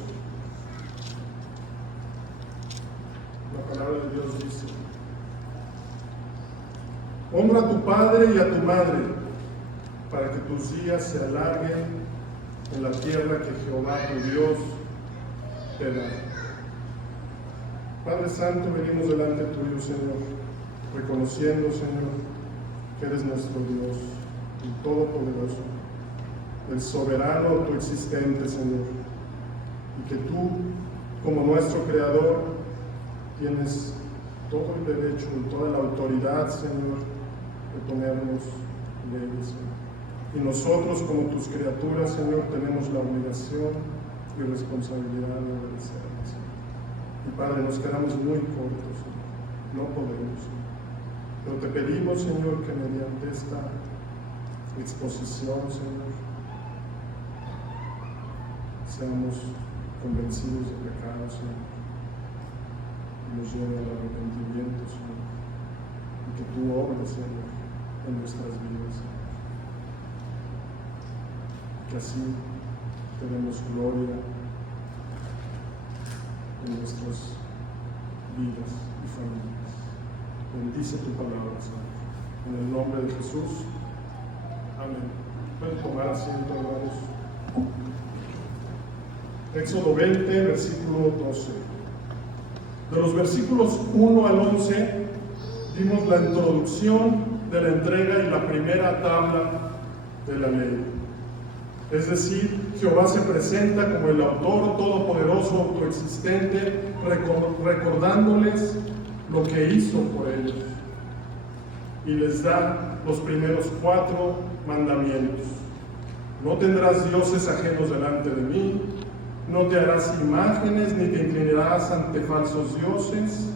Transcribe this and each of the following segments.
Todopoderoso. La palabra de Dios dice: honra a tu padre y a tu madre, para que tus días se alarguen en la tierra que Jehová tu Dios te da. Padre Santo, venimos delante tuyo, Señor, reconociendo, Señor, que eres nuestro Dios, el Todopoderoso, el soberano autoexistente, Señor, y que tú, como nuestro Creador, tienes todo el derecho y toda la autoridad, Señor, de ponernos leyes, Señor. Y nosotros, como tus criaturas, Señor, tenemos la obligación y responsabilidad de obedecerlas, Señor. Y Padre, nos quedamos muy cortos, Señor. No podemos, Señor. Pero te pedimos, Señor, que mediante esta exposición, Señor, seamos convencidos de pecado, Señor, y nos lleve al arrepentimiento, Señor, y que tú obres, Señor, en nuestras vidas, Señor. Que así te demos gloria en nuestras vidas y familias. Bendice tu palabra, Señor. En el nombre de Jesús. Amén. Pueden tomar asiento, hermanos. Éxodo 20, versículo 12. De los versículos 1 al 11 vimos la introducción de la entrega y la primera tabla de la ley. Es decir, Jehová se presenta como el autor todopoderoso, autoexistente, recordándoles lo que hizo por ellos. Y les da los primeros 4 mandamientos. No tendrás dioses ajenos delante de mí, no te harás imágenes ni te inclinarás ante falsos dioses,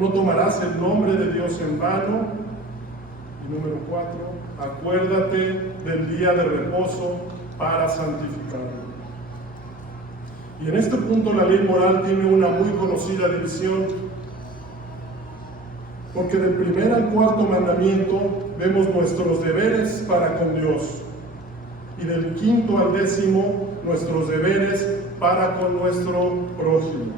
no tomarás el nombre de Dios en vano. Y número 4, acuérdate del día de reposo para santificarlo. Y en este punto la ley moral tiene una muy conocida división, porque del 1 al 4 mandamiento vemos nuestros deberes para con Dios, y del 5 al 10 nuestros deberes para con nuestro prójimo.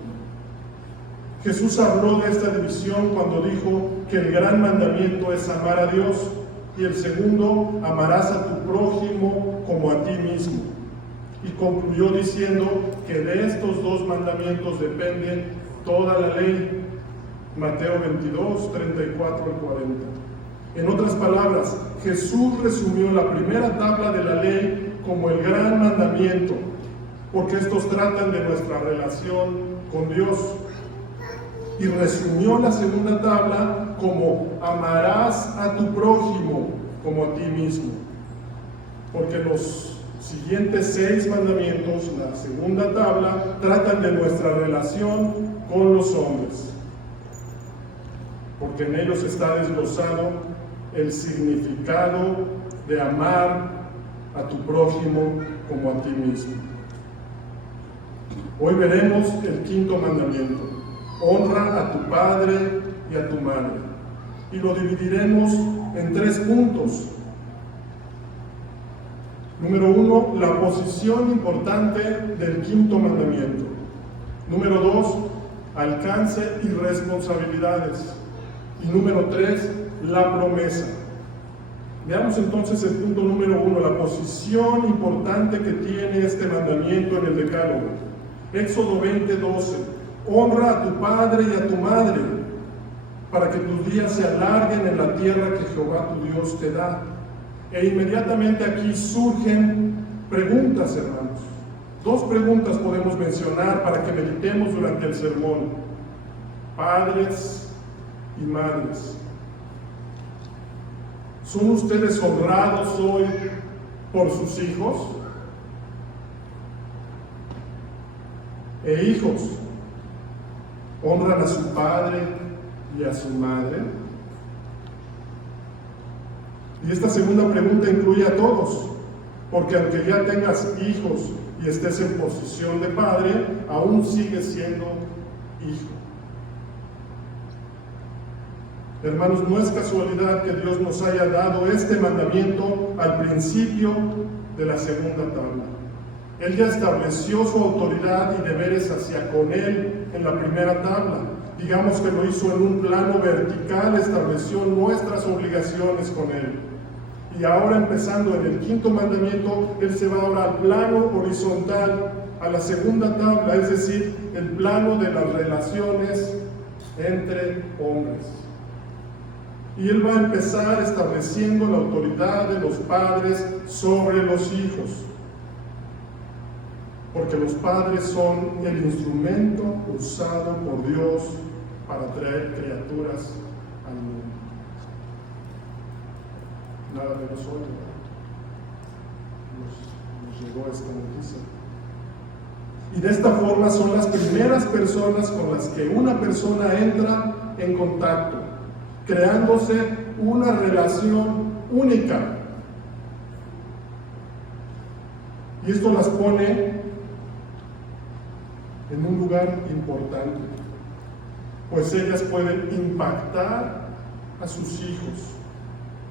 Jesús habló de esta división cuando dijo que el gran mandamiento es amar a Dios, y el segundo, amarás a tu prójimo como a ti mismo. Y concluyó diciendo que de estos 2 mandamientos depende toda la ley. Mateo 22, 34 al 40. En otras palabras, Jesús resumió la primera tabla de la ley como el gran mandamiento, porque estos tratan de nuestra relación con Dios. Y resumió la segunda tabla como amarás a tu prójimo como a ti mismo, porque los siguientes 6 mandamientos, la segunda tabla, tratan de nuestra relación con los hombres, porque en ellos está desglosado el significado de amar a tu prójimo como a ti mismo. Hoy veremos el 5º mandamiento: honra a tu padre y a tu madre, y lo dividiremos en 3 puntos. Número 1, la posición importante del 5º mandamiento. Número 2, alcance y responsabilidades. Y número 3, la promesa. Veamos entonces el punto número 1, la posición importante que tiene este mandamiento en el Decálogo. Éxodo 20, 12. Honra a tu padre y a tu madre, para que tus días se alarguen en la tierra que Jehová tu Dios te da. E inmediatamente aquí surgen preguntas, hermanos. 2 preguntas podemos mencionar para que meditemos durante el sermón. Padres y madres, ¿son ustedes honrados hoy por sus hijos? E hijos, ¿honran a su padre y a su madre? Y esta segunda pregunta incluye a todos, porque aunque ya tengas hijos y estés en posición de padre, aún sigues siendo hijo. Hermanos, no es casualidad que Dios nos haya dado este mandamiento al principio de la segunda tabla. Él ya estableció su autoridad y deberes hacia con él en la primera tabla. Digamos que lo hizo en un plano vertical, estableció nuestras obligaciones con él. Y ahora, empezando en el quinto mandamiento, él se va ahora al plano horizontal, a la segunda tabla, es decir, el plano de las relaciones entre hombres. Y él va a empezar estableciendo la autoridad de los padres sobre los hijos, porque los padres son el instrumento usado por Dios para traer criaturas al mundo. Nada menos hoy, nos llegó esta noticia. Y de esta forma son las primeras personas con las que una persona entra en contacto, creándose una relación única. Y esto las pone en un lugar importante, pues ellas pueden impactar a sus hijos,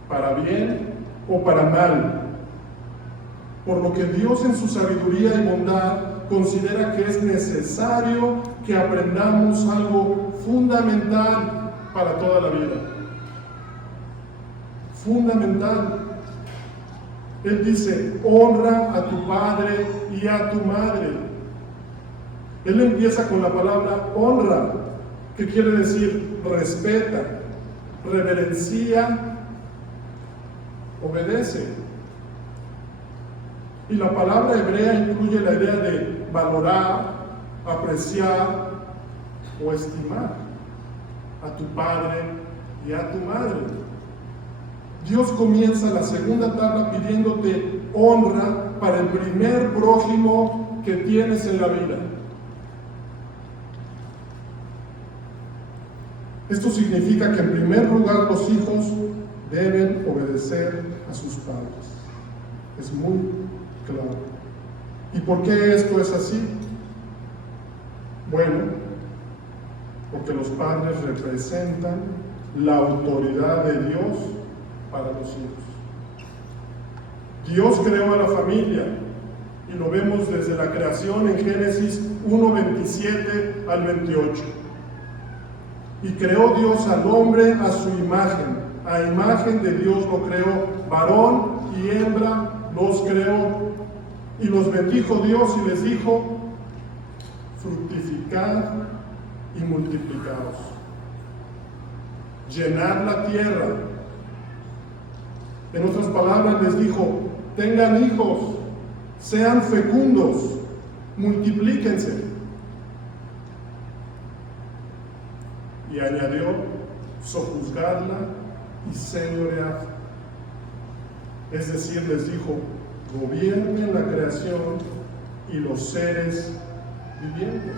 para bien o para mal, por lo que Dios en su sabiduría y bondad considera que es necesario que aprendamos algo fundamental para toda la vida. Fundamental. Él dice, honra a tu padre y a tu madre. Él empieza con la palabra honra, que quiere decir respeta, reverencia, obedece. Y la palabra hebrea incluye la idea de valorar, apreciar o estimar a tu padre y a tu madre. Dios comienza la segunda tabla pidiéndote honra para el primer prójimo que tienes en la vida. Esto significa que en primer lugar los hijos deben obedecer a sus padres. Es muy claro. ¿Y por qué esto es así? Bueno, porque los padres representan la autoridad de Dios para los hijos. Dios creó a la familia y lo vemos desde la creación en Génesis 1:27 al 28. Y creó Dios al hombre a su imagen, a imagen de Dios lo creó, varón y hembra los creó. Y los bendijo Dios y les dijo, fructificad y multiplicaos, llenad la tierra. En otras palabras les dijo, tengan hijos, sean fecundos, multiplíquense. Y añadió, sojuzgadla y señoread. Es decir, les dijo, gobiernen la creación y los seres vivientes.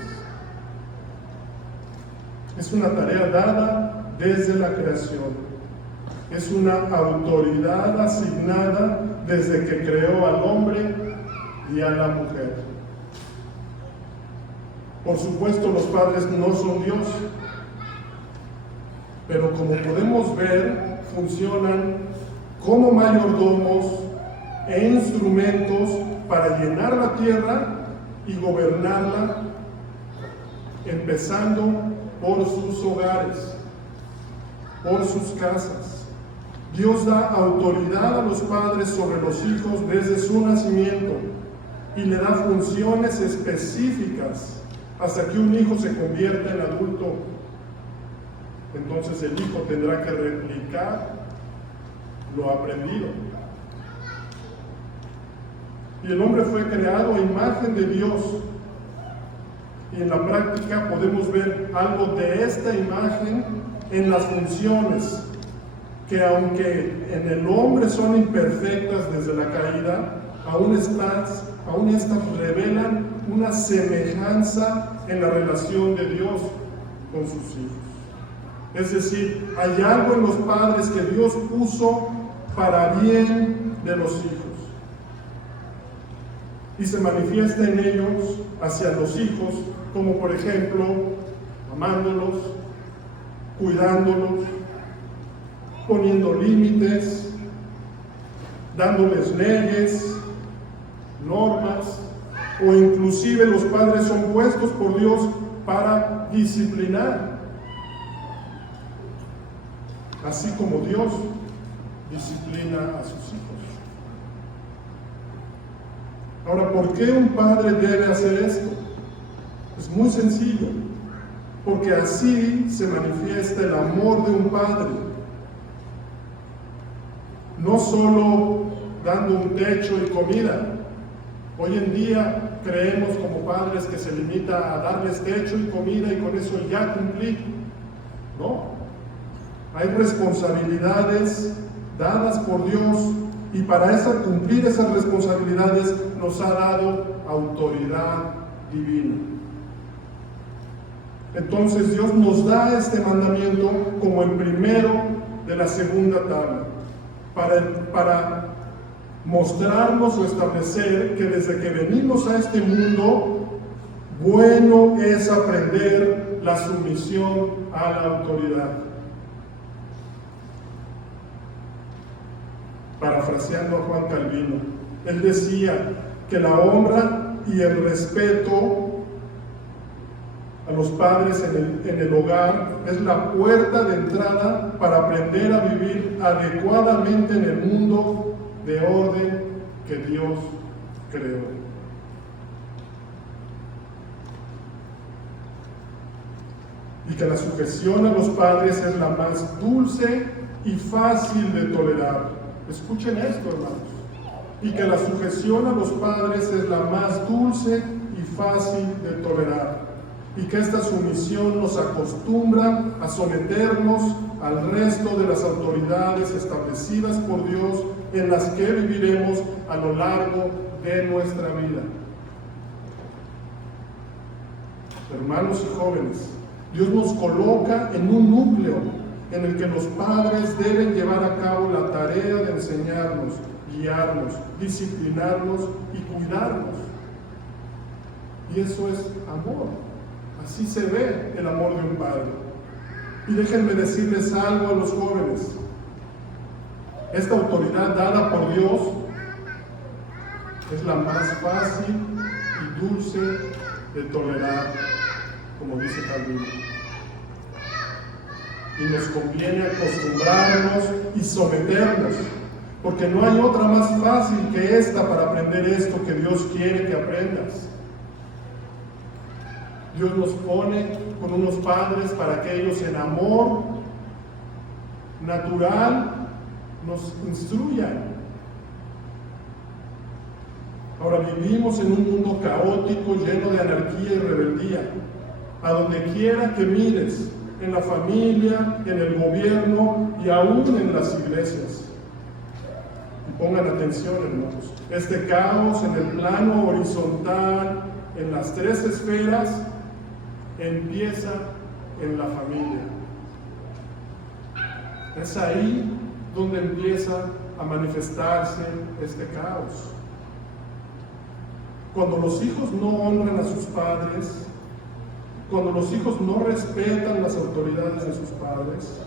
Es una tarea dada desde la creación. Es una autoridad asignada desde que creó al hombre y a la mujer. Por supuesto, los padres no son Dios, pero como podemos ver, funcionan como mayordomos e instrumentos para llenar la tierra y gobernarla, empezando por sus hogares, por sus casas. Dios da autoridad a los padres sobre los hijos desde su nacimiento y le da funciones específicas hasta que un hijo se convierta en adulto. Entonces el hijo tendrá que replicar lo aprendido. Y el hombre fue creado a imagen de Dios. Y en la práctica podemos ver algo de esta imagen en las funciones, que aunque en el hombre son imperfectas desde la caída, aún estas revelan una semejanza en la relación de Dios con sus hijos. Es decir, hay algo en los padres que Dios puso para bien de los hijos. Y se manifiesta en ellos hacia los hijos, como por ejemplo, amándolos, cuidándolos, poniendo límites, dándoles leyes, normas, o inclusive los padres son puestos por Dios para disciplinar, así como Dios disciplina a sus hijos. Ahora, ¿por qué un padre debe hacer esto? Es muy sencillo, porque así se manifiesta el amor de un padre, no solo dando un techo y comida. Hoy en día creemos como padres que se limita a darles techo y comida y con eso ya cumplí. No, hay responsabilidades dadas por Dios y para cumplir esas responsabilidades nos ha dado autoridad divina. Entonces Dios nos da este mandamiento como el primero de la segunda tabla, para mostrarnos o establecer que desde que venimos a este mundo, bueno es aprender la sumisión a la autoridad. Parafraseando a Juan Calvino, él decía que la honra y el respeto a los padres en el hogar es la puerta de entrada para aprender a vivir adecuadamente en el mundo de orden que Dios creó. Y que la sujeción a los padres es la más dulce y fácil de tolerar. Escuchen esto, hermanos. Y que la sujeción a los padres es la más dulce y fácil de tolerar. Y que esta sumisión nos acostumbra a someternos al resto de las autoridades establecidas por Dios en las que viviremos a lo largo de nuestra vida. Hermanos y jóvenes, Dios nos coloca en un núcleo en el que los padres deben llevar a cabo la tarea de enseñarnos, guiarnos, disciplinarnos y cuidarnos. Y eso es amor. Así se ve el amor de un padre. Y déjenme decirles algo a los jóvenes. Esta autoridad dada por Dios es la más fácil y dulce de tolerar, como dice Calvino. Y nos conviene acostumbrarnos y someternos, porque no hay otra más fácil que esta para aprender esto que Dios quiere que aprendas. Dios nos pone con unos padres para que ellos en amor natural nos instruyan. Ahora vivimos en un mundo caótico, lleno de anarquía y rebeldía. A donde quiera que mires, en la familia, en el gobierno y aún en las iglesias. Y pongan atención, hermanos. Este caos en el plano horizontal, en las tres esferas, empieza en la familia. Es ahí donde empieza a manifestarse este caos. Cuando los hijos no honran a sus padres, cuando los hijos no respetan las autoridades de sus padres,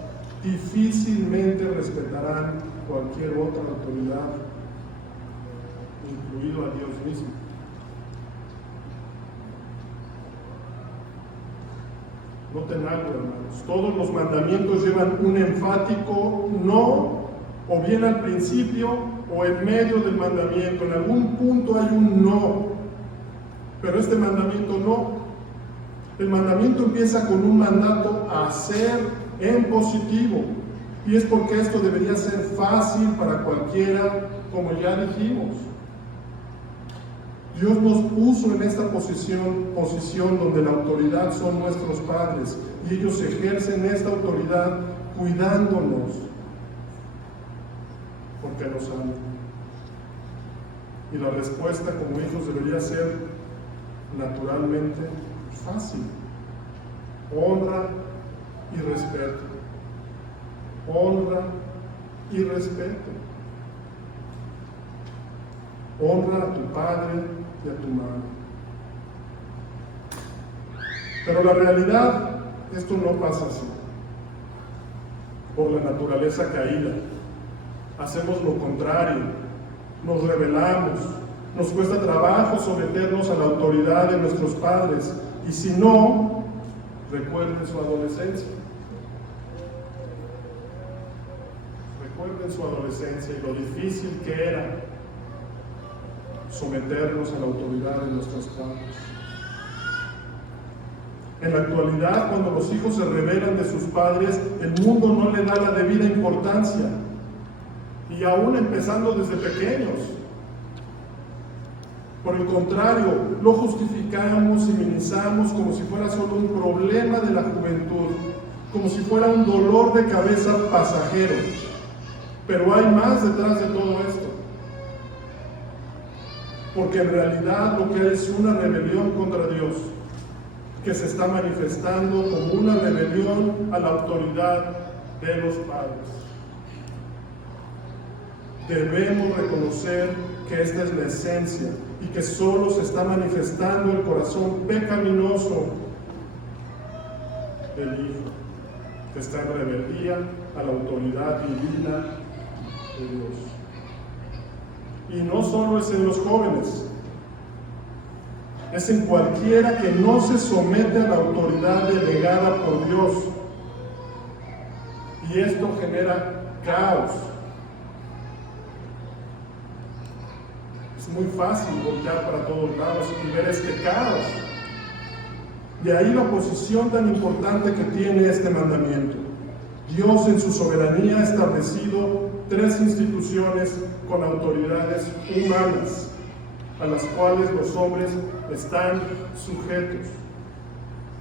difícilmente respetarán cualquier otra autoridad, incluido a Dios mismo. Noten algo, hermanos. Todos los mandamientos llevan un enfático no, o bien al principio o en medio del mandamiento. En algún punto hay un no, pero este mandamiento no. El mandamiento empieza con un mandato a hacer en positivo, y es porque esto debería ser fácil para cualquiera, como ya dijimos. Dios nos puso en esta posición donde la autoridad son nuestros padres, y ellos ejercen esta autoridad cuidándonos, porque nos aman. Y la respuesta como hijos debería ser naturalmente fácil: honra y respeto. Honra y respeto. Honra a tu padre y a tu madre. Pero la realidad, esto no pasa así. Por la naturaleza caída, hacemos lo contrario, nos rebelamos, Nos cuesta trabajo someternos a la autoridad de nuestros padres. Y si no, recuerden su adolescencia. Recuerden su adolescencia y lo difícil que era someternos a la autoridad de nuestros padres. En la actualidad, cuando los hijos se rebelan de sus padres, el mundo no le da la debida importancia. Y aún empezando desde pequeños. Por el contrario, lo justificamos y minimizamos como si fuera solo un problema de la juventud, como si fuera un dolor de cabeza pasajero. Pero hay más detrás de todo esto. Porque en realidad lo que hay es una rebelión contra Dios, que se está manifestando como una rebelión a la autoridad de los padres. Debemos reconocer que esta es la esencia y que solo se está manifestando el corazón pecaminoso del Hijo, que está en rebeldía a la autoridad divina de Dios. Y no solo es en los jóvenes, es en cualquiera que no se somete a la autoridad delegada por Dios. Y esto genera caos. Es muy fácil voltear para todos lados y ver este caos. De ahí la posición tan importante que tiene este mandamiento. Dios en su soberanía ha establecido 3 instituciones con autoridades humanas, a las cuales los hombres están sujetos.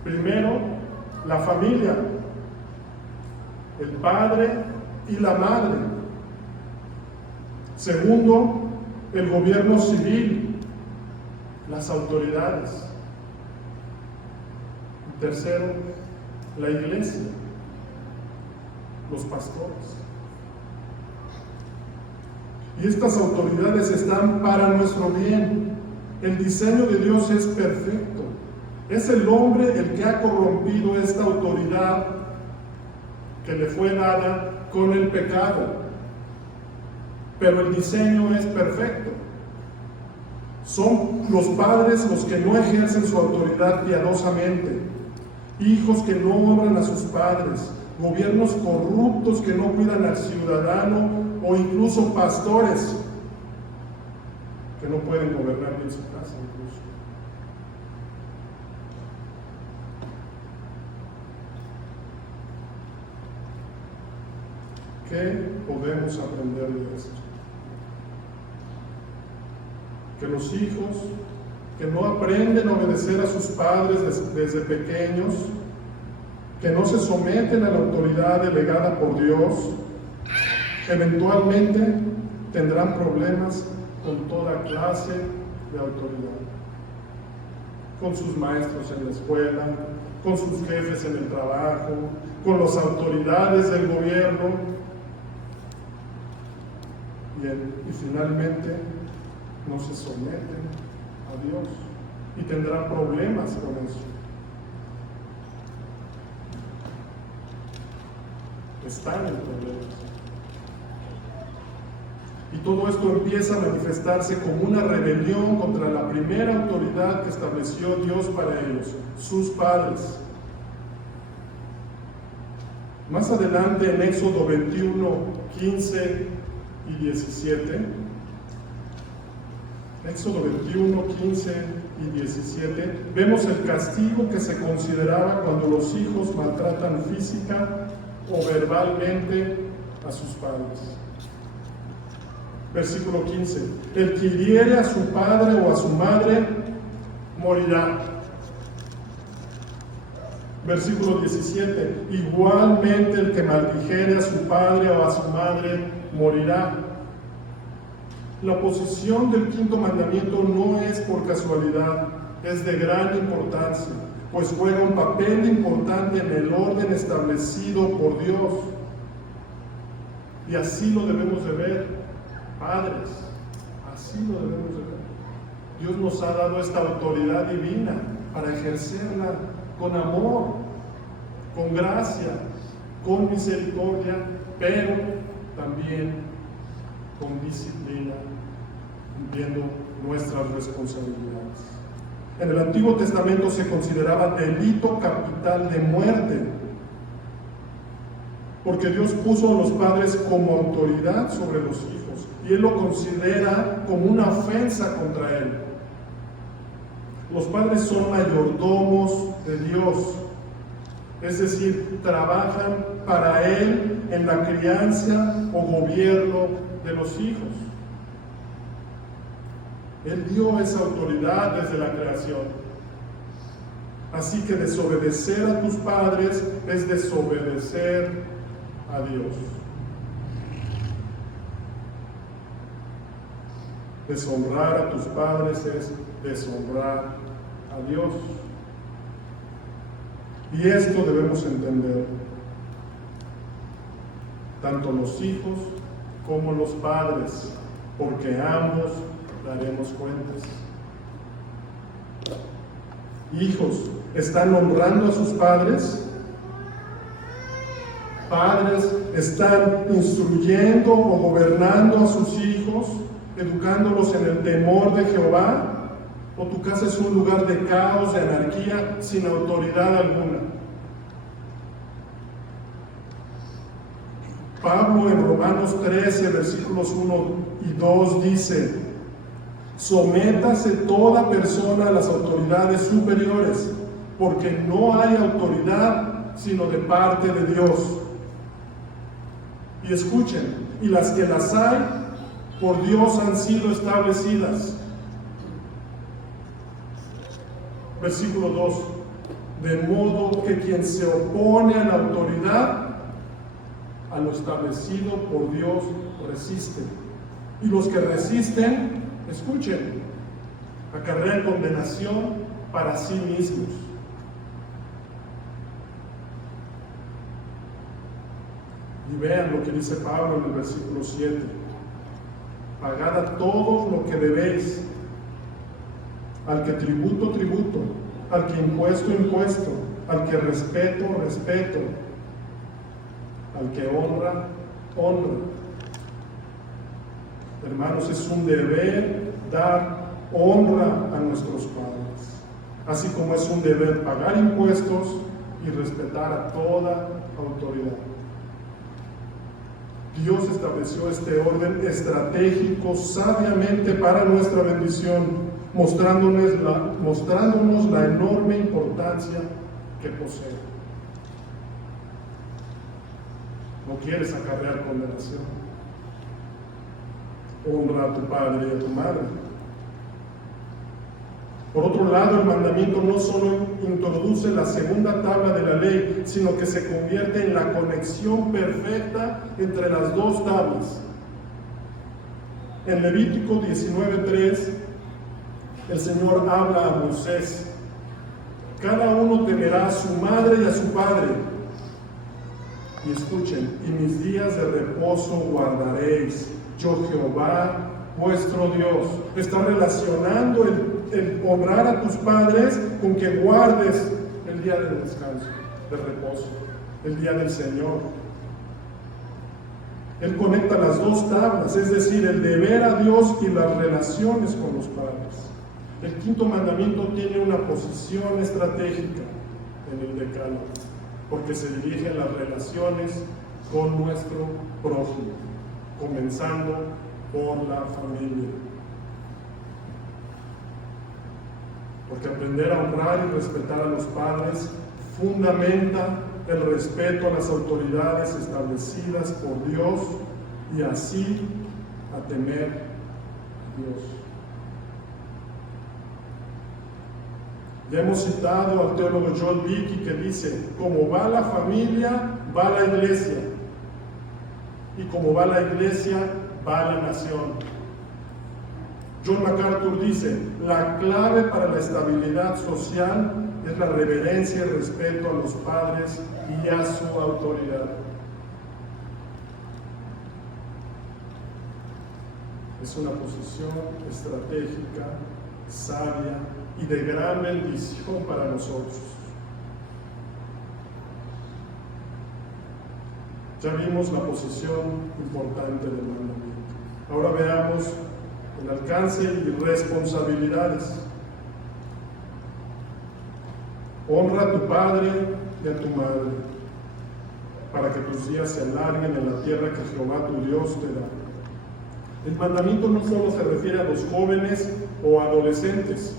Primero, la familia, el padre y la madre. Segundo, el gobierno civil, las autoridades. Y tercero, la iglesia, los pastores. Y estas autoridades están para nuestro bien. El diseño de Dios es perfecto. Es el hombre el que ha corrompido esta autoridad que le fue dada con el pecado. Pero el diseño es perfecto. Son los padres los que no ejercen su autoridad piadosamente, hijos que no honran a sus padres, gobiernos corruptos que no cuidan al ciudadano, o incluso pastores que no pueden gobernar ni en su casa incluso. ¿Qué podemos aprender de esto? Que los hijos que no aprenden a obedecer a sus padres desde pequeños, que no se someten a la autoridad delegada por Dios, eventualmente tendrán problemas con toda clase de autoridad, con sus maestros en la escuela, con sus jefes en el trabajo, con las autoridades del gobierno y finalmente no se someten a Dios y tendrán problemas con eso. Están en problemas. Y todo esto empieza a manifestarse como una rebelión contra la primera autoridad que estableció Dios para ellos, sus padres. Más adelante en Éxodo 21, 15 y 17, Éxodo 21, 15 y 17, vemos el castigo que se consideraba cuando los hijos maltratan física o verbalmente a sus padres. Versículo 15, el que hiriere a su padre o a su madre morirá. Versículo 17, igualmente el que maldijere a su padre o a su madre morirá. La posición del quinto mandamiento no es por casualidad, es de gran importancia, pues juega un papel importante en el orden establecido por Dios. Y así lo debemos de ver. Padres, así lo debemos de ver. Dios nos ha dado esta autoridad divina para ejercerla con amor, con gracia, con misericordia, pero también con disciplina, cumpliendo nuestras responsabilidades. En el Antiguo Testamento se consideraba delito capital de muerte, porque Dios puso a los padres como autoridad sobre los hijos, y Él lo considera como una ofensa contra Él. Los padres son mayordomos de Dios, es decir, trabajan para Él en la crianza o gobierno de los hijos. Él dio esa autoridad desde la creación. Así que desobedecer a tus padres es desobedecer a Dios. Deshonrar a tus padres es deshonrar a Dios. Y esto debemos entender. Tanto los hijos como los padres, porque ambos daremos cuentas. Hijos, ¿están honrando a sus padres? Padres, ¿están instruyendo o gobernando a sus hijos, educándolos en el temor de Jehová? ¿O tu casa es un lugar de caos, de anarquía, sin autoridad alguna? Pablo en Romanos 13, versículos 1 y 2 dice: sométase toda persona a las autoridades superiores, porque no hay autoridad sino de parte de Dios. Y escuchen, y las que las hay, por Dios han sido establecidas. Versículo 2: de modo que quien se opone a la autoridad, a lo establecido por Dios, resiste. Y los que resisten, escuchen, acarrean condenación para sí mismos. Y vean lo que dice Pablo en el versículo 7: pagad a todos lo que debéis, al que tributo, tributo, al que impuesto, impuesto, al que respeto, respeto, al que honra, honra. Hermanos, es un deber dar honra a nuestros padres, así como es un deber pagar impuestos y respetar a toda autoridad. Dios estableció este orden estratégico sabiamente para nuestra bendición, mostrándonos la enorme importancia que posee. No quieres acarrear condenación. Honra a tu padre y a tu madre. Por otro lado, el mandamiento no solo introduce la segunda tabla de la ley, sino que se convierte en la conexión perfecta entre las dos tablas. En Levítico 19:3, el Señor habla a Moisés: cada uno temerá a su madre y a su padre. Y escuchen: y mis días de reposo guardaréis, yo Jehová vuestro Dios. Está relacionando el honrar a tus padres con que guardes el día de descanso, de reposo, el día del Señor. Él conecta las dos tablas, es decir, el deber a Dios y las relaciones con los padres. El quinto mandamiento tiene una posición estratégica en el Decálogo, porque se dirige a las relaciones con nuestro prójimo, comenzando por la familia. Porque aprender a honrar y respetar a los padres fundamenta el respeto a las autoridades establecidas por Dios y así a temer a Dios. Ya hemos citado al teólogo John Vicky, que dice: como va la familia, va la iglesia, y como va la iglesia, va la nación. John MacArthur dice: la clave para la estabilidad social es la reverencia y respeto a los padres y a su autoridad. Es una posición estratégica, sabia y de gran bendición para nosotros. Ya vimos la posición importante del mandamiento. Ahora veamos el alcance y responsabilidades. Honra a tu padre y a tu madre, para que tus días se alarguen en la tierra que Jehová tu Dios te da. El mandamiento no solo se refiere a los jóvenes o adolescentes,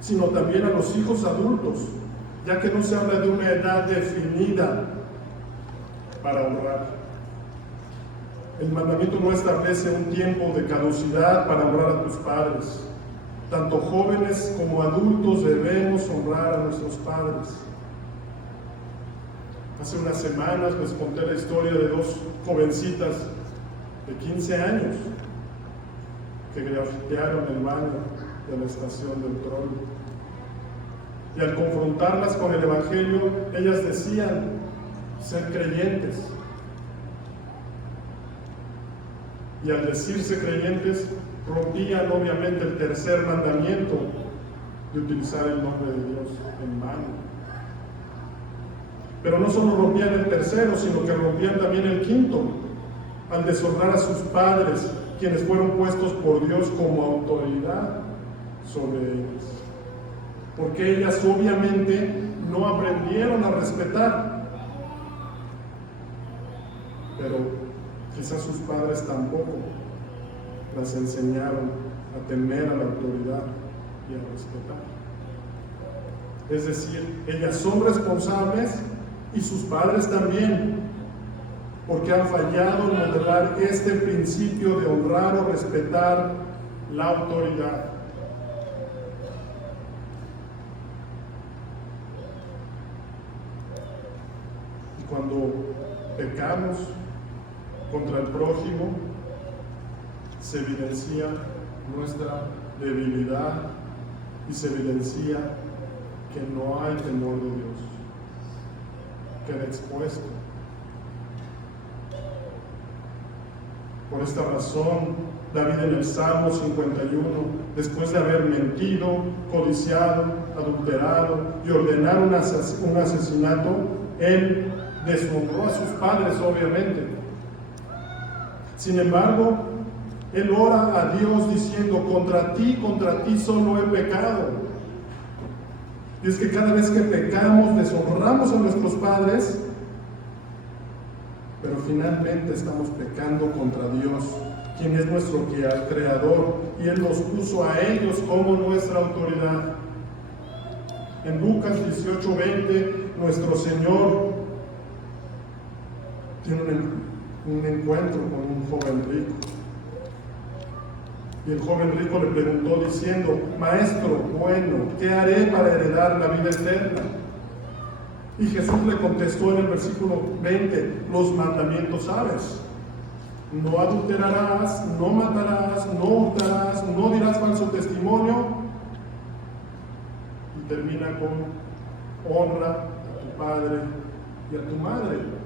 sino también a los hijos adultos, ya que no se habla de una edad definida para honrar. El mandamiento no establece un tiempo de caducidad para honrar a tus padres. Tanto jóvenes como adultos debemos honrar a nuestros padres. Hace unas semanas les conté la historia de dos jovencitas de 15 años que grafitearon el baño de la estación del trono. Y al confrontarlas con el Evangelio, ellas decían ser creyentes. Y al decirse creyentes, rompían obviamente el tercer mandamiento de utilizar el nombre de Dios en vano. Pero no solo rompían el tercero, sino que rompían también el quinto, al deshonrar a sus padres, quienes fueron puestos por Dios como autoridad sobre ellos. Porque ellas obviamente no aprendieron a respetar, pero quizás sus padres tampoco las enseñaron a temer a la autoridad y a respetar. Es decir, ellas son responsables y sus padres también, porque han fallado en modelar este principio de honrar o respetar la autoridad. Y cuando pecamos contra el prójimo, se evidencia nuestra debilidad y se evidencia que no hay temor de Dios. Queda expuesto. Por esta razón, David en el Salmo 51, después de haber mentido, codiciado, adulterado y ordenar un asesinato, él deshonró a sus padres, obviamente. Sin embargo, él ora a Dios diciendo: contra ti solo he pecado. Y es que cada vez que pecamos, deshonramos a nuestros padres, pero finalmente estamos pecando contra Dios, quien es nuestro creador, y Él nos puso a ellos como nuestra autoridad. En Lucas 18:20, nuestro Señor tiene un encuentro con un joven rico. Y el joven rico le preguntó diciendo: Maestro bueno, ¿qué haré para heredar la vida eterna? Y Jesús le contestó en el versículo 20: los mandamientos sabes. No adulterarás, no matarás, no hurtarás, no dirás falso testimonio. Y termina con: honra a tu padre y a tu madre.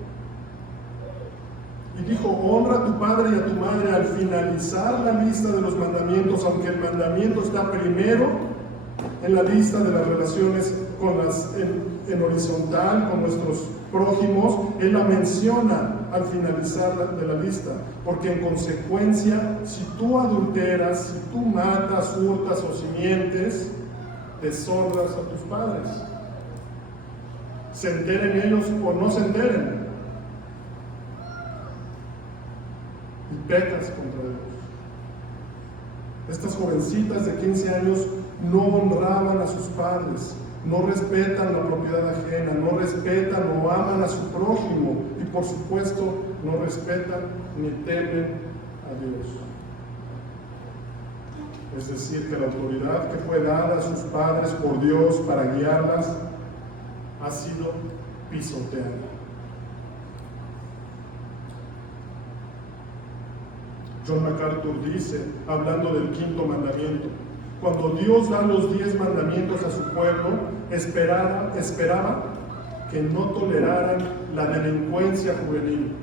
Y dijo: honra a tu padre y a tu madre al finalizar la lista de los mandamientos, aunque el mandamiento está primero en la lista de las relaciones en horizontal con nuestros prójimos. Él la menciona al finalizar de la lista, porque en consecuencia, si tú adulteras, si tú matas, hurtas o si mientes, deshonras a tus padres, se enteren ellos o no se enteren, y pecas contra Dios. Estas jovencitas de 15 años no honraban a sus padres, no respetan la propiedad ajena, no respetan o aman a su prójimo y por supuesto no respetan ni temen a Dios. Es decir, que la autoridad que fue dada a sus padres por Dios para guiarlas ha sido pisoteada. John MacArthur dice, hablando del quinto mandamiento: cuando Dios da los 10 mandamientos a su pueblo, esperaba que no toleraran la delincuencia juvenil,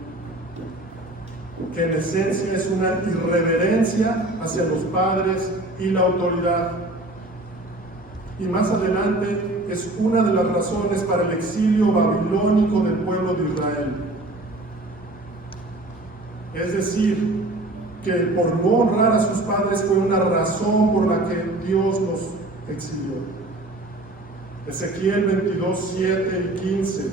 que en esencia es una irreverencia hacia los padres y la autoridad. Y más adelante es una de las razones para el exilio babilónico del pueblo de Israel. Es decir, que por no honrar a sus padres fue una razón por la que Dios los exilió. Ezequiel 22, 7 y 15.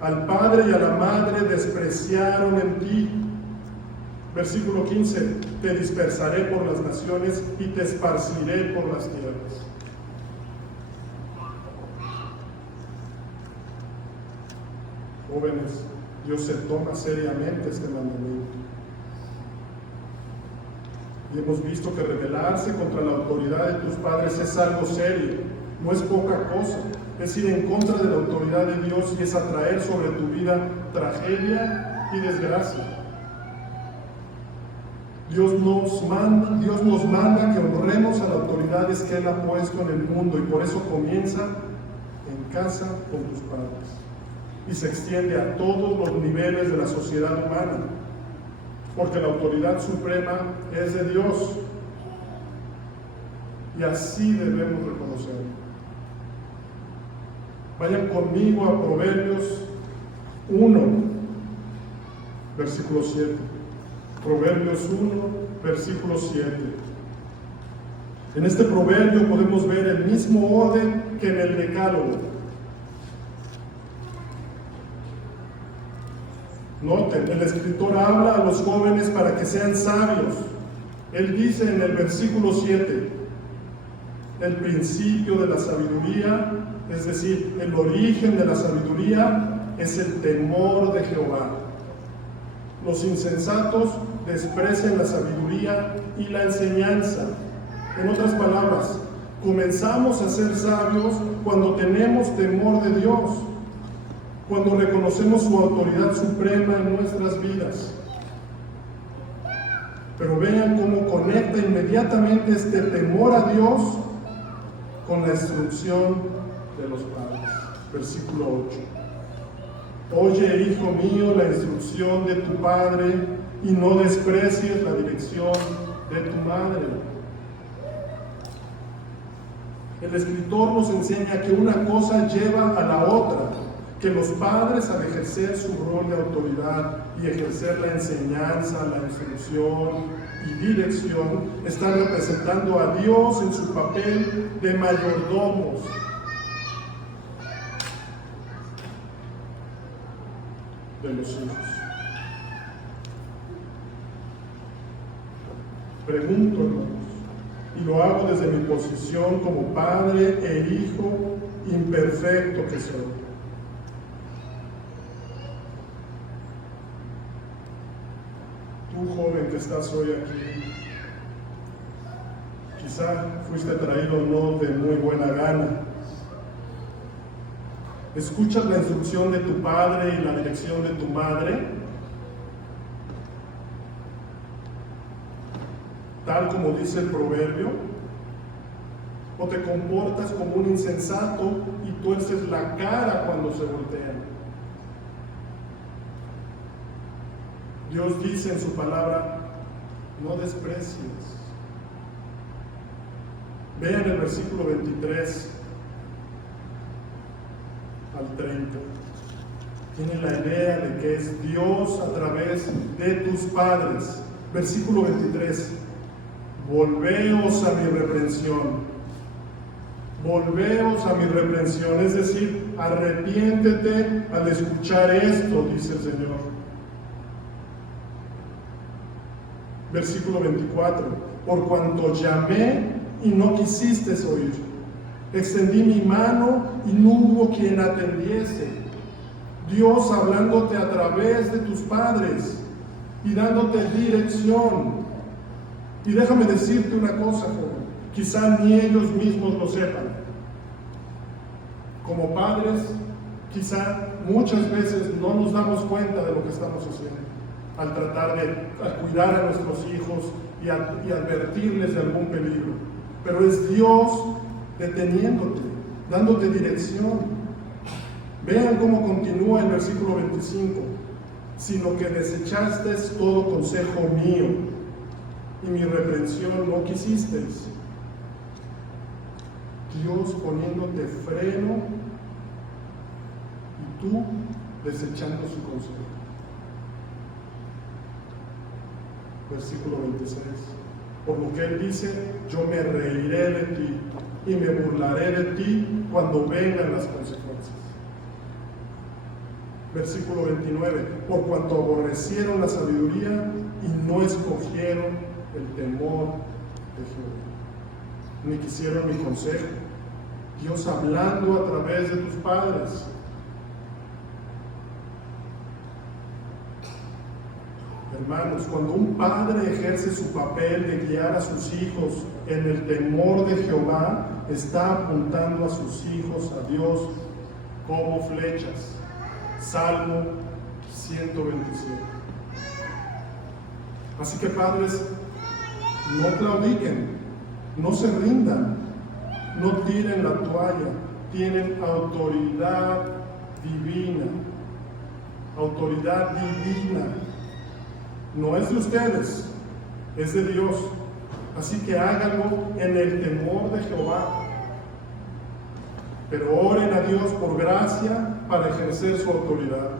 Al padre y a la madre despreciaron en ti. Versículo 15. Te dispersaré por las naciones y te esparciré por las tierras. Jóvenes, Dios se toma seriamente este mandamiento. Y hemos visto que rebelarse contra la autoridad de tus padres es algo serio, no es poca cosa. Es ir en contra de la autoridad de Dios y es atraer sobre tu vida tragedia y desgracia. Dios nos manda que honremos a las autoridades que Él ha puesto en el mundo, y por eso comienza en casa con tus padres y se extiende a todos los niveles de la sociedad humana, porque la autoridad suprema es de Dios y así debemos reconocerlo. Vayan conmigo a Proverbios 1, versículo 7. Proverbios 1, versículo 7. En este proverbio podemos ver el mismo orden que en el Decálogo. Noten, el escritor habla a los jóvenes para que sean sabios. Él dice en el versículo 7, el principio de la sabiduría, es decir, el origen de la sabiduría, es el temor de Jehová. Los insensatos desprecian la sabiduría y la enseñanza. En otras palabras, comenzamos a ser sabios cuando tenemos temor de Dios, cuando reconocemos su autoridad suprema en nuestras vidas. Pero vean cómo conecta inmediatamente este temor a Dios con la instrucción de los padres. Versículo 8. Oye, hijo mío, la instrucción de tu padre y no desprecies la dirección de tu madre. El escritor nos enseña que una cosa lleva a la otra, que los padres, al ejercer su rol de autoridad y ejercer la enseñanza, la instrucción y dirección, están representando a Dios en su papel de mayordomos. De los hijos. Pregunto, hermanos, y lo hago desde mi posición como padre e hijo imperfecto que soy. Tú, joven que estás hoy aquí, quizá fuiste traído no de muy buena gana. ¿Escuchas la instrucción de tu padre y la dirección de tu madre? Tal como dice el proverbio. ¿O te comportas como un insensato y tuerces la cara cuando se voltean? Dios dice en su palabra, no desprecies. Vean el versículo 23 al 30. Tiene la idea de que es Dios a través de tus padres. Versículo 23. Volveos a mi reprensión. Volveos a mi reprensión. Es decir, arrepiéntete al escuchar esto, dice el Señor. Versículo 24. Por cuanto llamé y no quisiste oír. Extendí mi mano y no hubo quien atendiese. Dios hablándote a través de tus padres y dándote dirección. Y déjame decirte una cosa, joven, quizá ni ellos mismos lo sepan. Como padres, quizá muchas veces no nos damos cuenta de lo que estamos haciendo al tratar de cuidar a nuestros hijos y advertirles de algún peligro. Pero es Dios deteniéndote, dándote dirección. Vean cómo continúa el versículo 25. Sino que desechaste todo consejo mío y mi reprensión no quisisteis. Dios poniéndote freno y tú desechando su consejo. Versículo 26. Por lo que él dice, yo me reiré de ti y me burlaré de ti cuando vengan las consecuencias. Versículo 29. Por cuanto aborrecieron la sabiduría y no escogieron el temor de Jehová, ni quisieron mi consejo. Dios hablando a través de tus padres. Hermanos, cuando un padre ejerce su papel de guiar a sus hijos en el temor de Jehová, está apuntando a sus hijos a Dios como flechas. Salmo 127. Así que padres, no claudiquen, no se rindan, no tiren la toalla, tienen autoridad divina. Autoridad divina. No es de ustedes, es de Dios. Así que háganlo en el temor de Jehová. Pero oren a Dios por gracia para ejercer su autoridad.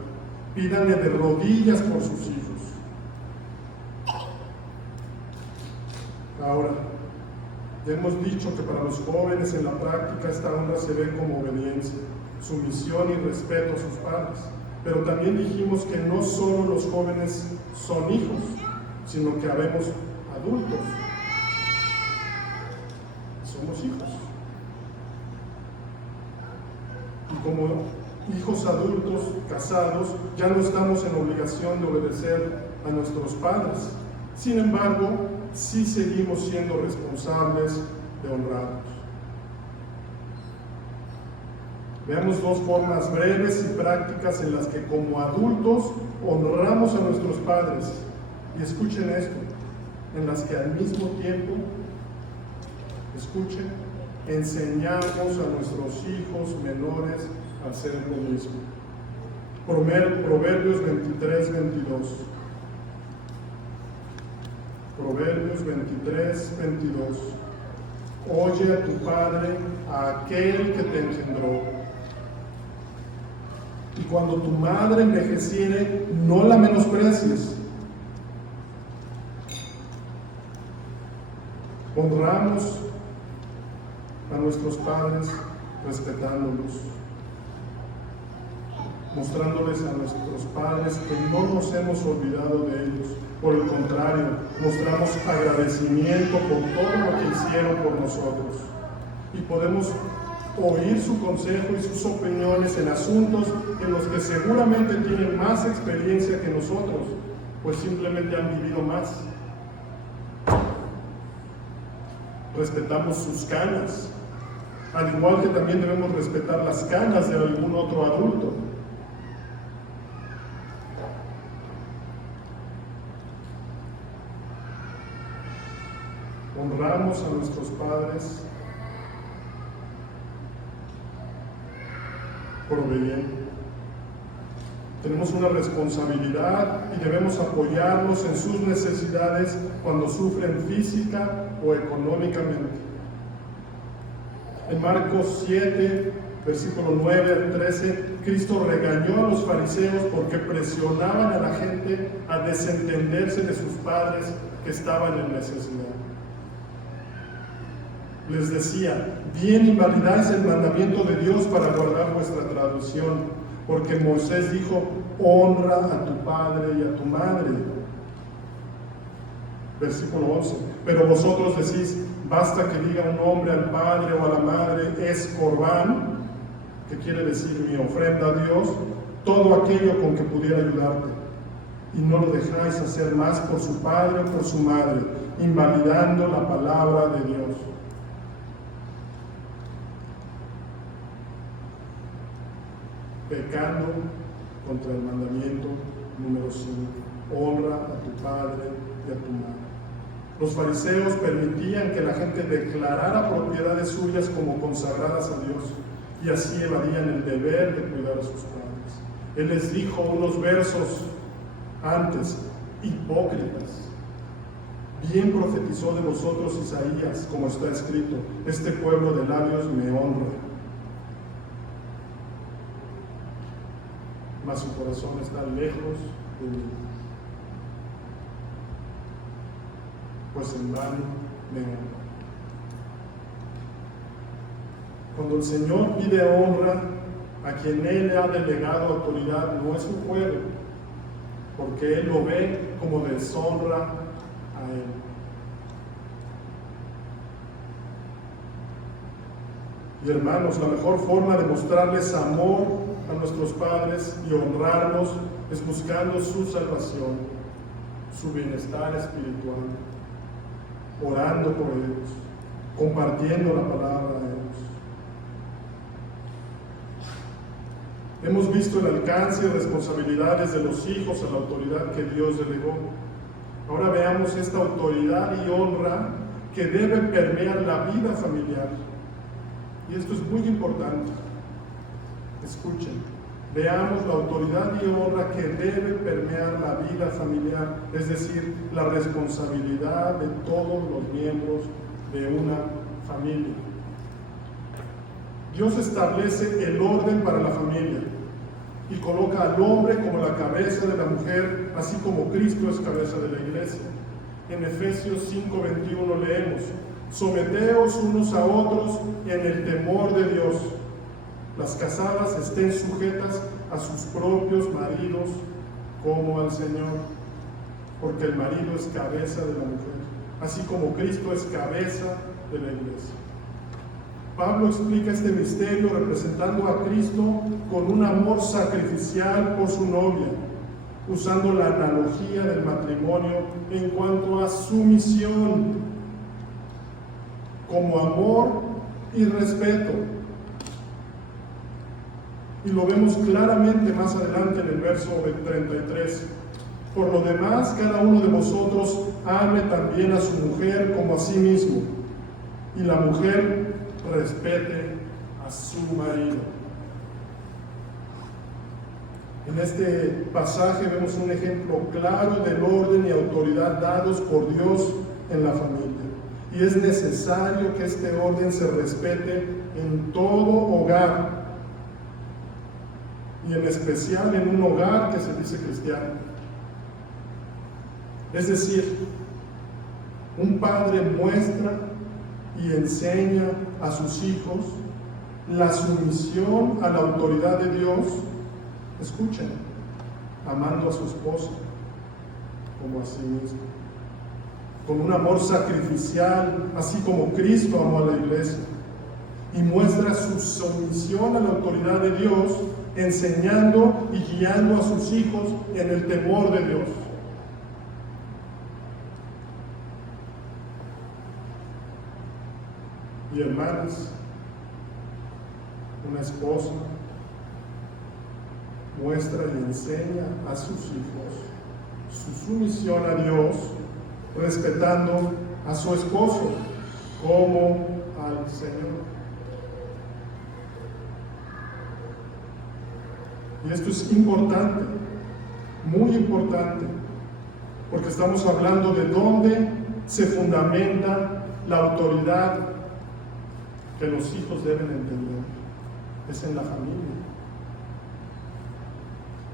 Pídanle de rodillas por sus hijos. Ahora, ya hemos dicho que para los jóvenes en la práctica esta honra se ve como obediencia, sumisión y respeto a sus padres. Pero también dijimos que no solo los jóvenes son hijos, sino que habemos adultos. Somos hijos. Y como hijos adultos, casados, ya no estamos en obligación de obedecer a nuestros padres. Sin embargo, sí seguimos siendo responsables de honrarlos. Veamos dos formas breves y prácticas en las que como adultos honramos a nuestros padres. Y escuchen esto, en las que al mismo tiempo, escuchen, enseñamos a nuestros hijos menores a hacer lo mismo. Proverbios 23, 22. Proverbios 23, 22. Oye a tu padre, a aquel que te engendró. Y cuando tu madre envejeciere, no la menosprecies. Honramos a nuestros padres respetándolos, mostrándoles a nuestros padres que no nos hemos olvidado de ellos. Por el contrario, mostramos agradecimiento por todo lo que hicieron por nosotros. Y podemos oír su consejo y sus opiniones en asuntos en los que seguramente tienen más experiencia que nosotros, pues simplemente han vivido más. Respetamos sus canas, al igual que también debemos respetar las canas de algún otro adulto. Honramos a nuestros padres por obediencia. Tenemos una responsabilidad y debemos apoyarlos en sus necesidades cuando sufren física o económicamente. En Marcos 7, versículo 9 al 13, Cristo regañó a los fariseos porque presionaban a la gente a desentenderse de sus padres que estaban en necesidad. Les decía, bien invalidáis el mandamiento de Dios para guardar vuestra tradición, porque Moisés dijo, honra a tu padre y a tu madre. Versículo 11, pero vosotros decís, basta que diga un hombre al padre o a la madre, es corbán, que quiere decir mi ofrenda a Dios, todo aquello con que pudiera ayudarte. Y no lo dejáis hacer más por su padre o por su madre, invalidando la palabra de Dios. Pecando contra el mandamiento número 5, honra a tu padre y a tu madre. Los fariseos permitían que la gente declarara propiedades suyas como consagradas a Dios y así evadían el deber de cuidar a sus padres. Él les dijo unos versos antes, hipócritas, bien profetizó de vosotros Isaías, como está escrito, este pueblo de labios me honra, mas su corazón está lejos de mí. pues en vano me honra. Cuando el Señor pide honra a quien Él le ha delegado autoridad, no es un juego, porque Él lo ve como deshonra a Él. Y hermanos, la mejor forma de mostrarles amor a nuestros padres y honrarlos es buscando su salvación, su bienestar espiritual, orando por ellos, compartiendo la palabra de ellos. Hemos visto el alcance y responsabilidades de los hijos a la autoridad que Dios delegó. Ahora veamos esta autoridad y honra que debe permear la vida familiar. Y esto es muy importante. Escuchen, veamos la autoridad y honra que debe permear la vida familiar, es decir, la responsabilidad de todos los miembros de una familia. Dios establece el orden para la familia y coloca al hombre como la cabeza de la mujer, así como Cristo es cabeza de la iglesia. En Efesios 5:21 leemos: someteos unos a otros en el temor de Dios. Las casadas estén sujetas a sus propios maridos como al Señor, porque el marido es cabeza de la mujer, así como Cristo es cabeza de la iglesia. Pablo explica este misterio representando a Cristo con un amor sacrificial por su novia, usando la analogía del matrimonio en cuanto a sumisión, como amor y respeto. Y lo vemos claramente más adelante en el verso 33. Por lo demás, cada uno de vosotros ame también a su mujer como a sí mismo, y la mujer respete a su marido. En este pasaje vemos un ejemplo claro del orden y autoridad dados por Dios en la familia. Y es necesario que este orden se respete en todo hogar, y en especial en un hogar que se dice cristiano. Es decir, un padre muestra y enseña a sus hijos la sumisión a la autoridad de Dios, escuchen, amando a su esposa como a sí mismo, con un amor sacrificial, así como Cristo amó a la iglesia, y muestra su sumisión a la autoridad de Dios, enseñando y guiando a sus hijos en el temor de Dios. Y hermanas, una esposa muestra y enseña a sus hijos su sumisión a Dios, respetando a su esposo como al Señor. Y esto es importante, muy importante, porque estamos hablando de dónde se fundamenta la autoridad que los hijos deben entender. Es en la familia.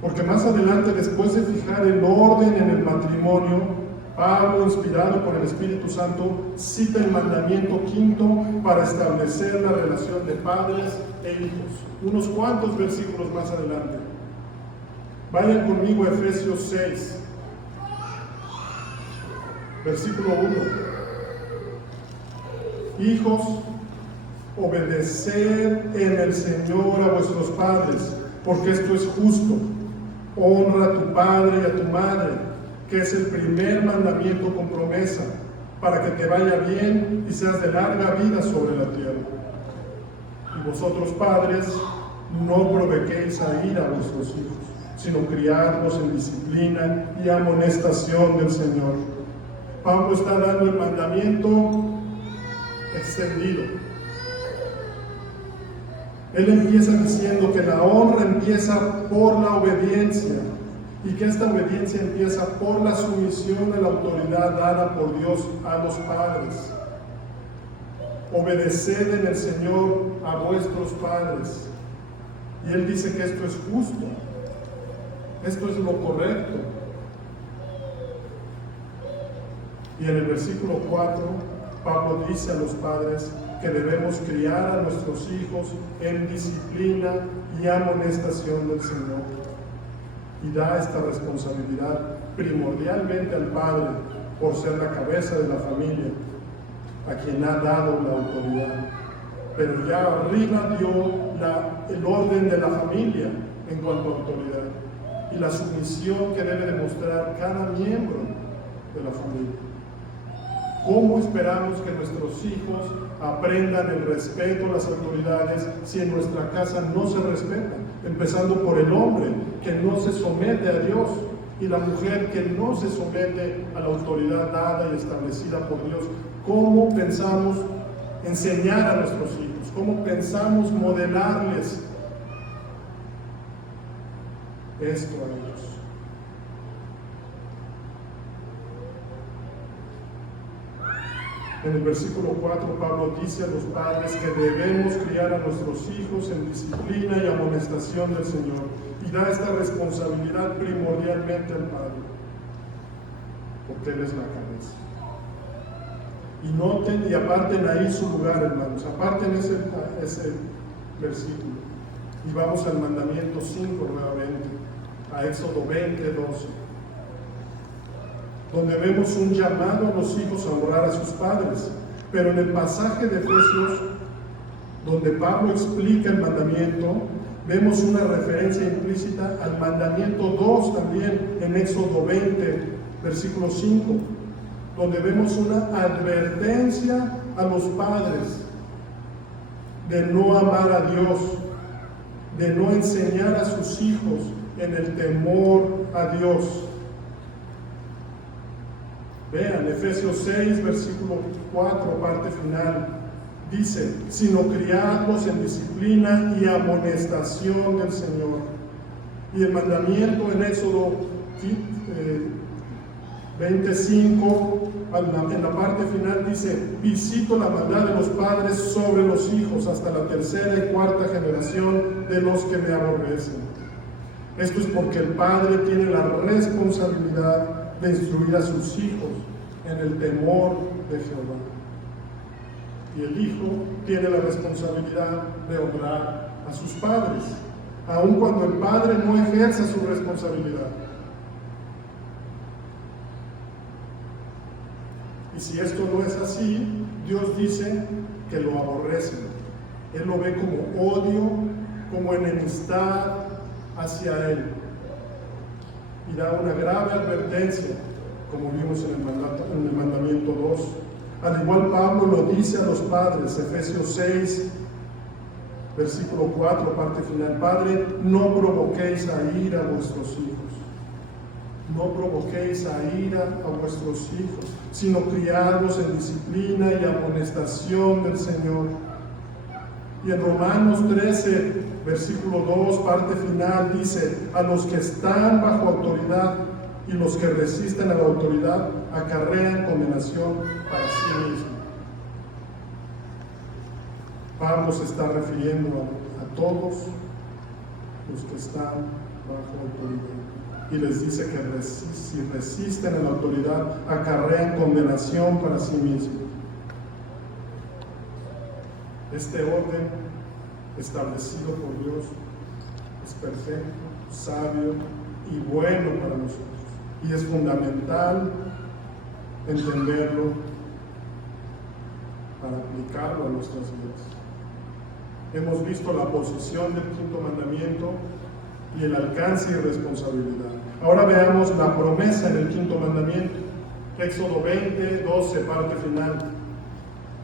Porque más adelante, después de fijar el orden en el matrimonio, Pablo, inspirado por el Espíritu Santo, cita el mandamiento quinto para establecer la relación de padres e hijos. Unos cuantos versículos más adelante. Vayan conmigo a Efesios 6, versículo 1. Hijos, obedeced en el Señor a vuestros padres, porque esto es justo. Honra a tu padre y a tu madre, que es el primer mandamiento con promesa, para que te vaya bien y seas de larga vida sobre la tierra. Y vosotros, padres, no provoquéis a ira a vuestros hijos, sino criadlos en disciplina y amonestación del Señor. Pablo está dando el mandamiento extendido. Él empieza diciendo que la honra empieza por la obediencia, y que esta obediencia empieza por la sumisión a la autoridad dada por Dios a los padres. Obedeced en el Señor a vuestros padres. Y Él dice que esto es justo, esto es lo correcto. Y en el versículo 4, Pablo dice a los padres que debemos criar a nuestros hijos en disciplina y amonestación del Señor. Y da esta responsabilidad primordialmente al padre por ser la cabeza de la familia, a quien ha dado la autoridad. Pero ya arriba dio el orden de la familia en cuanto a autoridad y la sumisión que debe demostrar cada miembro de la familia. ¿Cómo esperamos que nuestros hijos aprendan el respeto a las autoridades si en nuestra casa no se respetan? Empezando por el hombre que no se somete a Dios y la mujer que no se somete a la autoridad dada y establecida por Dios. ¿Cómo pensamos enseñar a nuestros hijos? ¿Cómo pensamos modelarles esto a ellos? En el versículo 4, Pablo dice a los padres que debemos criar a nuestros hijos en disciplina y amonestación del Señor, y da esta responsabilidad primordialmente al padre, porque Él es la cabeza. Y noten y aparten ahí su lugar, hermanos, aparten ese versículo. Y vamos al mandamiento 5 nuevamente, a Éxodo 20, 12. Donde vemos un llamado a los hijos a honrar a sus padres. Pero en el pasaje de Efesios, donde Pablo explica el mandamiento, vemos una referencia implícita al mandamiento 2 también en Éxodo 20, versículo 5, donde vemos una advertencia a los padres de no amar a Dios, de no enseñar a sus hijos en el temor a Dios. Vean, Efesios 6, versículo 4, parte final, dice, sino criadlos en disciplina y amonestación del Señor. Y el mandamiento en Éxodo 25, en la parte final dice, visito la maldad de los padres sobre los hijos hasta la tercera y cuarta generación de los que me aborrecen. Esto es porque el padre tiene la responsabilidad de instruir a sus hijos en el temor de Jehová. Y el hijo tiene la responsabilidad de honrar a sus padres, aun cuando el padre no ejerza su responsabilidad. Y si esto no es así, Dios dice que lo aborrece. Él lo ve como odio, como enemistad hacia él. Y da una grave advertencia, como vimos en el mandamiento 2. Al igual Pablo lo dice a los padres, Efesios 6, versículo 4, parte final. Padre, no provoquéis a ira a vuestros hijos. No provoquéis a ira a vuestros hijos, sino criadlos en disciplina y amonestación del Señor. Y en Romanos 13, versículo 2, parte final, dice, a los que están bajo autoridad y los que resisten a la autoridad acarrean condenación para sí mismos. Pablo se está refiriendo a todos los que están bajo autoridad. Y les dice que si resisten a la autoridad, acarrean condenación para sí mismos. Este orden establecido por Dios es perfecto, sabio y bueno para nosotros. Y es fundamental entenderlo para aplicarlo a nuestras vidas. Hemos visto la posición del quinto mandamiento y el alcance y responsabilidad. Ahora veamos la promesa en el quinto mandamiento. Éxodo 20, 12, parte final.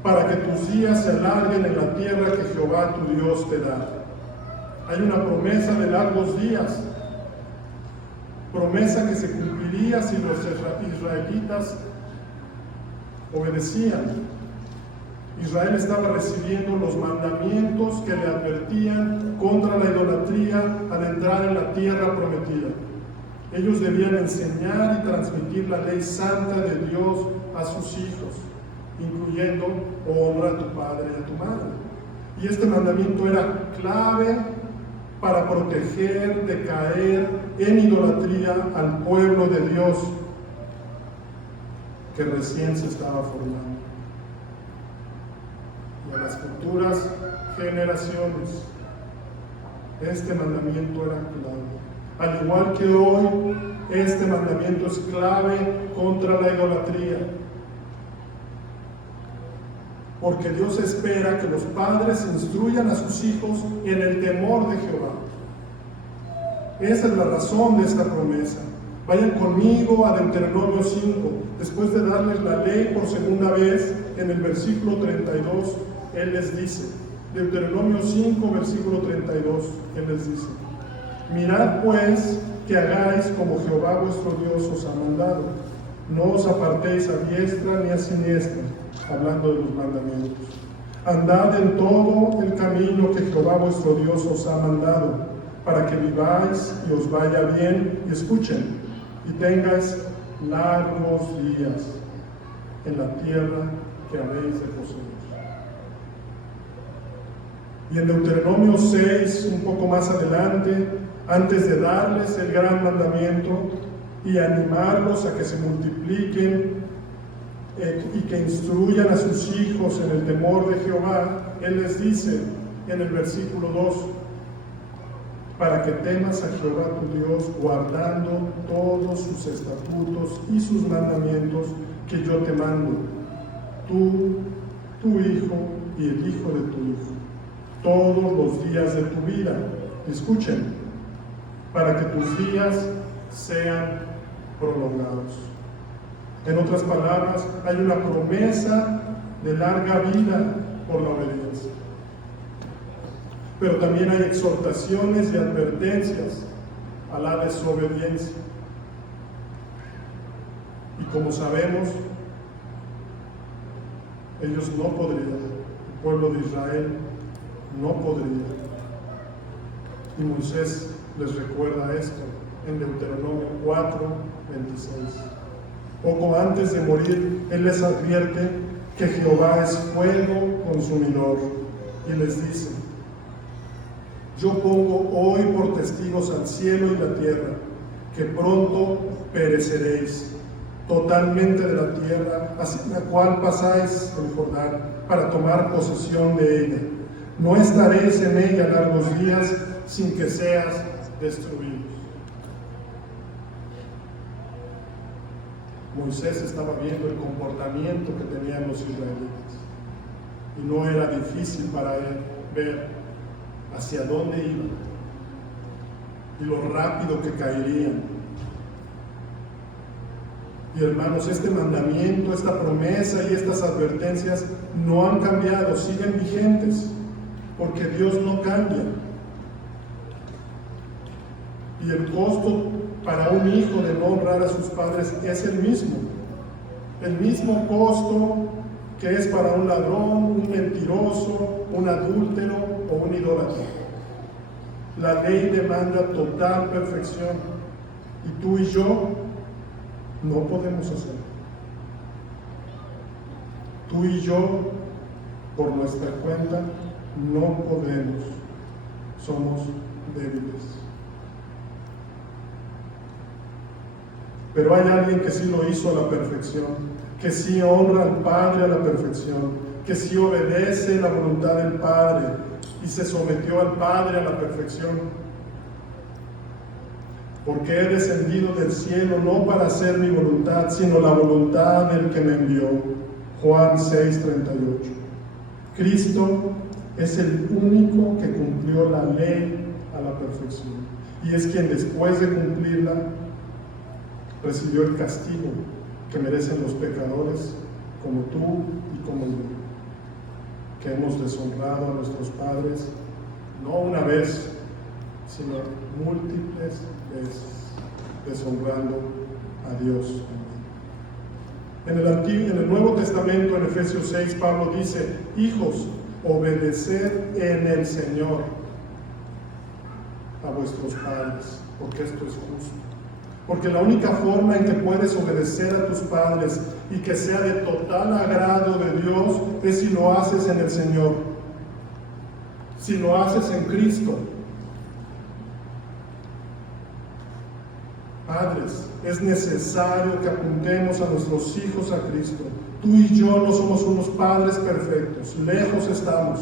Para que tus días se alarguen en la tierra que Jehová tu Dios te da. Hay una promesa de largos días. Promesa que se cumpliría si los israelitas obedecían. Israel estaba recibiendo los mandamientos que le advertían contra la idolatría al entrar en la tierra prometida. Ellos debían enseñar y transmitir la ley santa de Dios a sus hijos, incluyendo honra a tu padre y a tu madre. Y este mandamiento era clave para proteger de caer en idolatría al pueblo de Dios. que recién se estaba formando. Y a las futuras generaciones, este mandamiento era clave. Al igual que hoy, este mandamiento es clave contra la idolatría. Porque Dios espera que los padres instruyan a sus hijos en el temor de Jehová. Esa es la razón de esta promesa. Vayan conmigo a Deuteronomio 5, después de darles la ley por segunda vez, en el versículo 32, Él les dice, Deuteronomio 5, versículo 32, Él les dice, mirad pues que hagáis como Jehová vuestro Dios os ha mandado, no os apartéis a diestra ni a siniestra, hablando de los mandamientos. Andad en todo el camino que Jehová vuestro Dios os ha mandado, para que viváis y os vaya bien, y escuchen, y tengáis largos días en la tierra que habéis de poseer. Y en Deuteronomio 6, un poco más adelante, antes de darles el gran mandamiento y animarlos a que se multipliquen y que instruyan a sus hijos en el temor de Jehová, Él les dice en el versículo 2, para que temas a Jehová tu Dios, guardando todos sus estatutos y sus mandamientos que yo te mando, tú, tu hijo y el hijo de tu hijo, todos los días de tu vida. Escuchen, para que tus días sean prolongados. En otras palabras, hay una promesa de larga vida por la obediencia. Pero también hay exhortaciones y advertencias a la desobediencia. Y como sabemos, ellos no podrían, el pueblo de Israel no podría. Y Moisés les recuerda esto en Deuteronomio 4, 26. Poco antes de morir, Él les advierte que Jehová es fuego consumidor y les dice, yo pongo hoy por testigos al cielo y la tierra, que pronto pereceréis totalmente de la tierra, hacia la cual pasáis el Jordán, para tomar posesión de ella. No estaréis en ella largos días sin que seas destruidos. Moisés estaba viendo el comportamiento que tenían los israelitas y no era difícil para él ver hacia dónde iban y lo rápido que caerían. Y hermanos, este mandamiento, esta promesa y estas advertencias no han cambiado, siguen vigentes, porque Dios no cambia. Y el costo para un hijo de no honrar a sus padres es el mismo costo que es para un ladrón, un mentiroso, un adúltero o un idólatra. La ley demanda total perfección y tú y yo no podemos hacerlo. Tú y yo, por nuestra cuenta, no podemos. Somos débiles. Pero hay alguien que sí lo hizo a la perfección, que sí honra al Padre a la perfección, que sí obedece la voluntad del Padre y se sometió al Padre a la perfección. Porque he descendido del cielo no para hacer mi voluntad, sino la voluntad del que me envió. Juan 6:38. Cristo es el único que cumplió la ley a la perfección. Y es quien después de cumplirla recibió el castigo que merecen los pecadores, como tú y como yo, que hemos deshonrado a nuestros padres, no una vez, sino múltiples veces, deshonrando a Dios. En el Nuevo Testamento, en Efesios 6, Pablo dice, hijos, obedeced en el Señor a vuestros padres, porque esto es justo. Porque la única forma en que puedes obedecer a tus padres y que sea de total agrado de Dios es si lo haces en el Señor, si lo haces en Cristo. Padres, es necesario que apuntemos a nuestros hijos a Cristo. Tú y yo no somos unos padres perfectos, lejos estamos.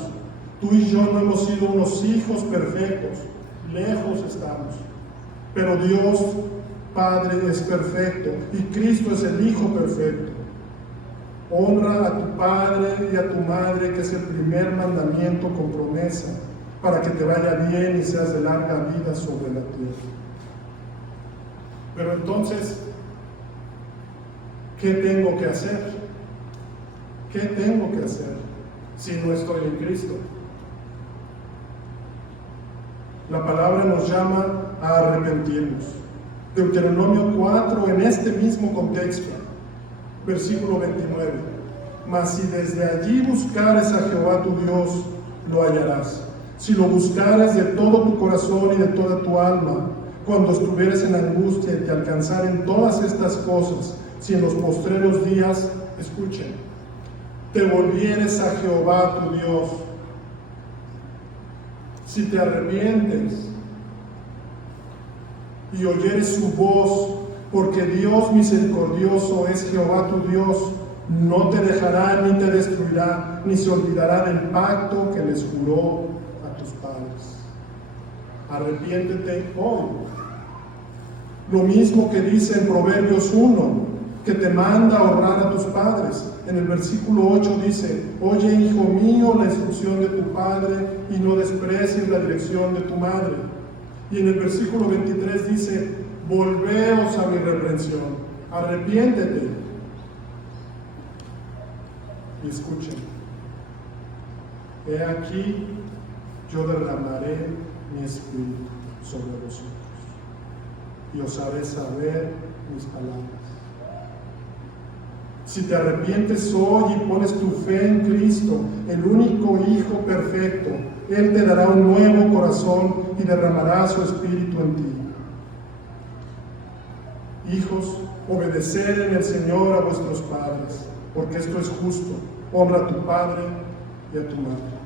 Tú y yo no hemos sido unos hijos perfectos, lejos estamos. Pero Dios Padre es perfecto y Cristo es el Hijo perfecto. Honra a tu padre y a tu madre, que es el primer mandamiento con promesa, para que te vaya bien y seas de larga vida sobre la tierra. Pero entonces, ¿qué tengo que hacer? ¿Qué tengo que hacer si no estoy en Cristo? La palabra nos llama a arrepentirnos. Deuteronomio 4, en este mismo contexto, versículo 29. Mas si desde allí buscares a Jehová tu Dios, lo hallarás. Si lo buscares de todo tu corazón y de toda tu alma, cuando estuvieres en angustia y te alcanzaren todas estas cosas, si en los postreros días, escuchen, te volvieres a Jehová tu Dios, si te arrepientes y oyeres su voz, porque Dios misericordioso es Jehová tu Dios, no te dejará ni te destruirá, ni se olvidará del pacto que les juró a tus padres. Arrepiéntete hoy. Lo mismo que dice en Proverbios 1, que te manda honrar a tus padres. En el versículo 8 dice: oye, hijo mío, la instrucción de tu padre y no desprecies la dirección de tu madre. Y en el versículo 23 dice: volveos a mi reprensión, arrepiéntete. Y escuchen: he aquí, yo derramaré mi espíritu sobre vosotros, y os haré saber mis palabras. Si te arrepientes hoy y pones tu fe en Cristo, el único Hijo perfecto, Él te dará un nuevo corazón y derramará su espíritu en ti. Hijos, obedeced en el Señor a vuestros padres, porque esto es justo. Honra a tu padre y a tu madre.